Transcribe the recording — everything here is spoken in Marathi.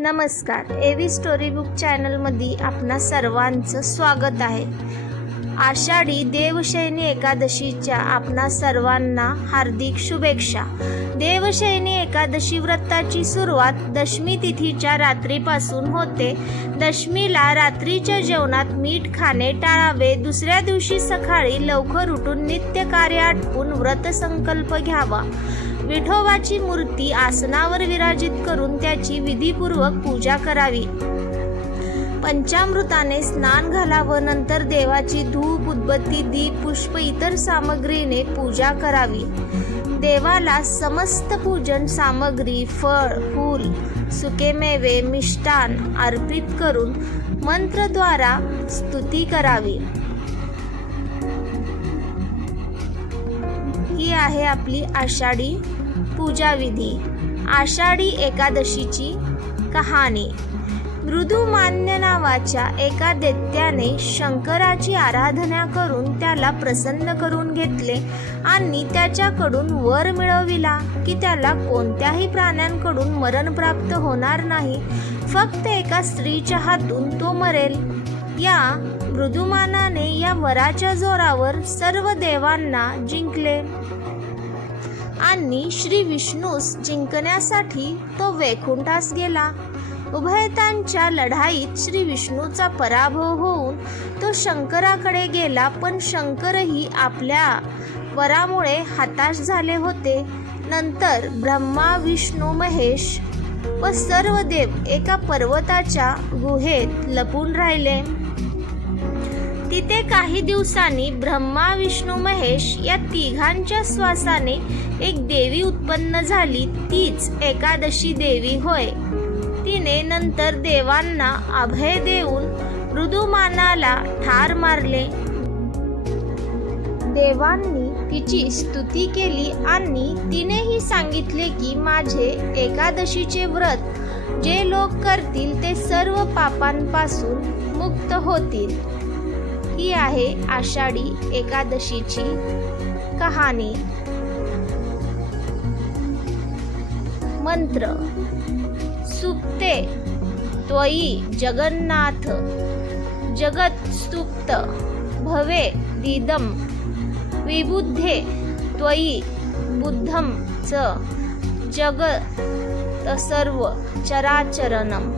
नमस्कार, एव्ही स्टोरी बुक चॅनलमध्ये आपणा सर्वांचं स्वागत आहे। आषाढी देवशयनी एकादशीच्या आपणा सर्वांना हार्दिक शुभेच्छा। देवशयनी एकादशी व्रताची सुरुवात दशमी तिथीच्या रात्रीपासून होते। दशमीला रात्रीच्या जेवणात मीठ खाणे टाळावे। दुसऱ्या दिवशी सकाळी लवकर उठून नित्य कार्य आटपून व्रत संकल्प घ्यावा। विठोबाची मूर्ती आसनावर विराजित करून त्याची विधीपूर्वक पूजा करावी। पंचामृताने स्नान घालावं। नंतर देवाची धूप उदबत्ती दीप पुष्प इतर सामग्रीने पूजा करावी। देवाला समस्त पूजन सामग्री फळ फूल सुके मेवे मिष्टान अर्पित करून मंत्रद्वारा स्तुती करावी। ही आहे आपली आषाढी पूजा विधी। आषाढी एकादशीची कहाणी। मृदुमान्य नावाच्या एका दैत्याने शंकराची आराधना करून त्याला प्रसन्न करून घेतले आणि त्याच्याकडून वर मिळविला की त्याला कोणत्याही प्राण्यांकडून मरण प्राप्त होणार नाही, फक्त एका स्त्रीच्या हातून तो मरेल। या मृदुमानाने या वराच्या जोरावर सर्व देवांना जिंकले आणि श्री विष्णूस जिंकण्यासाठी तो वैकुंठास गेला। उभयतांच्या लढाईत श्री विष्णूचा पराभव होऊन तो शंकराकडे गेला, पण शंकरही आपल्या वरामुळे हताश झाले होते। नंतर ब्रह्मा विष्णू महेश व सर्व देव एका पर्वताच्या गुहेत लपून राहिले। तिथे काही दिवसांनी ब्रह्मा विष्णू महेश या तिघांच्या श्वासाने एक देवी उत्पन्न झाली। तीच एकादशी देवी होय। तिने नंतर देवांना अभय देऊन मृदुमानाला ठार मारले। देवांनी तिची स्तुती केली आणि तिनेही सांगितले की माझे एकादशीचे व्रत जे लोक करतील ते सर्व पापांपासून मुक्त होतील। ही आहे आषाढी एकादशीची कहाणी। मंत्र। सुप्ते त्वयि जगन्नाथ जगत स्तुप्त भवे दिदम विबुद्धे त्वयि बुद्धम च जगत सर्व चराचरणम।